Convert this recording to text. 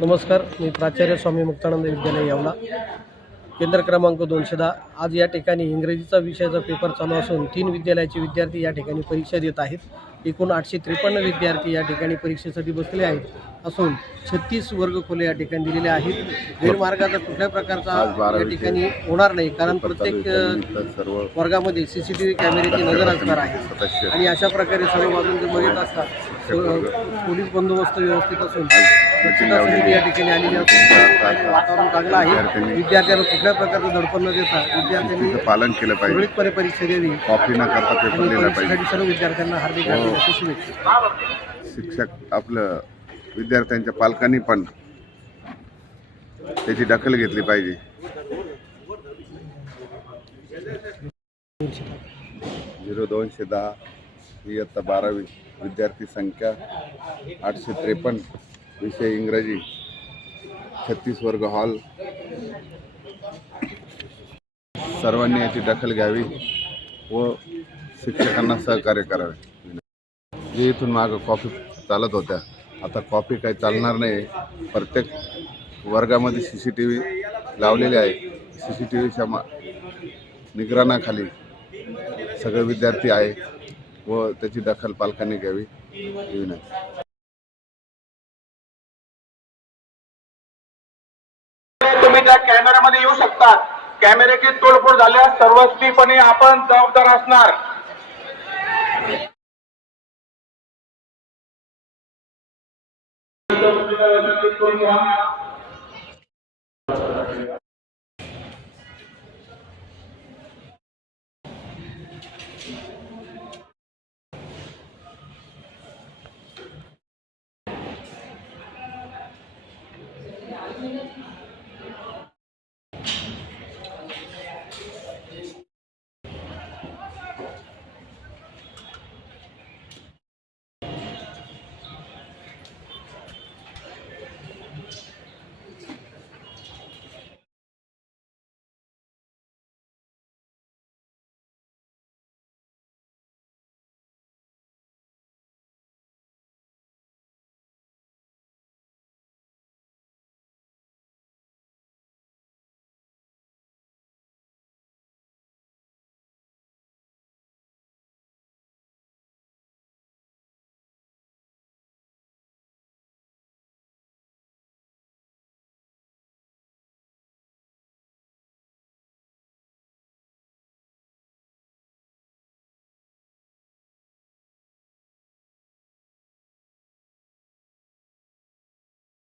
नमस्कार, मी प्राचार्य स्वामी मुक्तानंद विद्यालय येवला, केंद्र क्रमांक 210। आज या ठिकाणी इंग्रजीचा विषयाचा पेपर चालू असून 3 विद्यालयाचे विद्यार्थी या ठिकाणी परीक्षा देत आहेत। एकूण 853 विद्यार्थी या ठिकाणी परीक्षेसाठी बसले आहेत असून 36 वर्ग खोले या ठिकाणी दिलेले आहेत। गैरमार्गाचा कुठल्या प्रकारचा या ठिकाणी होणार नाही, कारण प्रत्येक वर्गामध्ये CCTV कॅमेऱ्याची नजर असणार आहे आणि अशा प्रकारे सर्व बाजूंचे बघत असतात। पोलीस बंदोबस्त व्यवस्थित असून स्वच्छता समिती या ठिकाणी आलेली असून वातावरण चांगलं आहे। विद्यार्थ्यांना कुठल्या प्रकारचं दडपण न देता विद्यार्थ्यांनी पालन केलं पाहिजे, सुरळीतपणे परीक्षा द्यावी, कॉपी न करता पेपर दिला पाहिजे। सर्व विद्यार्थ्यांना हार्दिक शुभेच्छा। शिक्षक आपलं विद्यार्थ्यांच्या पालकांनी पण त्याची दखल घेतली पाहिजे। 0210 ही इयत्ता 12वी, विद्यार्थी संख्या 853, विषय इंग्रजी, 36 वर्ग हॉल। सर्वांनी याची दखल घ्यावी व शिक्षकांना सहकार्य करावे। जे इथून मागं कॉपी चालत होत्या, आता कॉपी काही चालणार नाही। प्रत्येक वर्गामध्ये CCTV लावलेले आहे। CCTVच्या निगराणाखाली सगळे विद्यार्थी आहे व त्याची दखल पालकांनी घ्यावी ही विनंती। तुम्ही त्या कॅमेऱ्यामध्ये येऊ शकता। कॅमेऱ्याची तोडफोड झाल्यास सर्वस्वीपणे आपण जबाबदार असणार।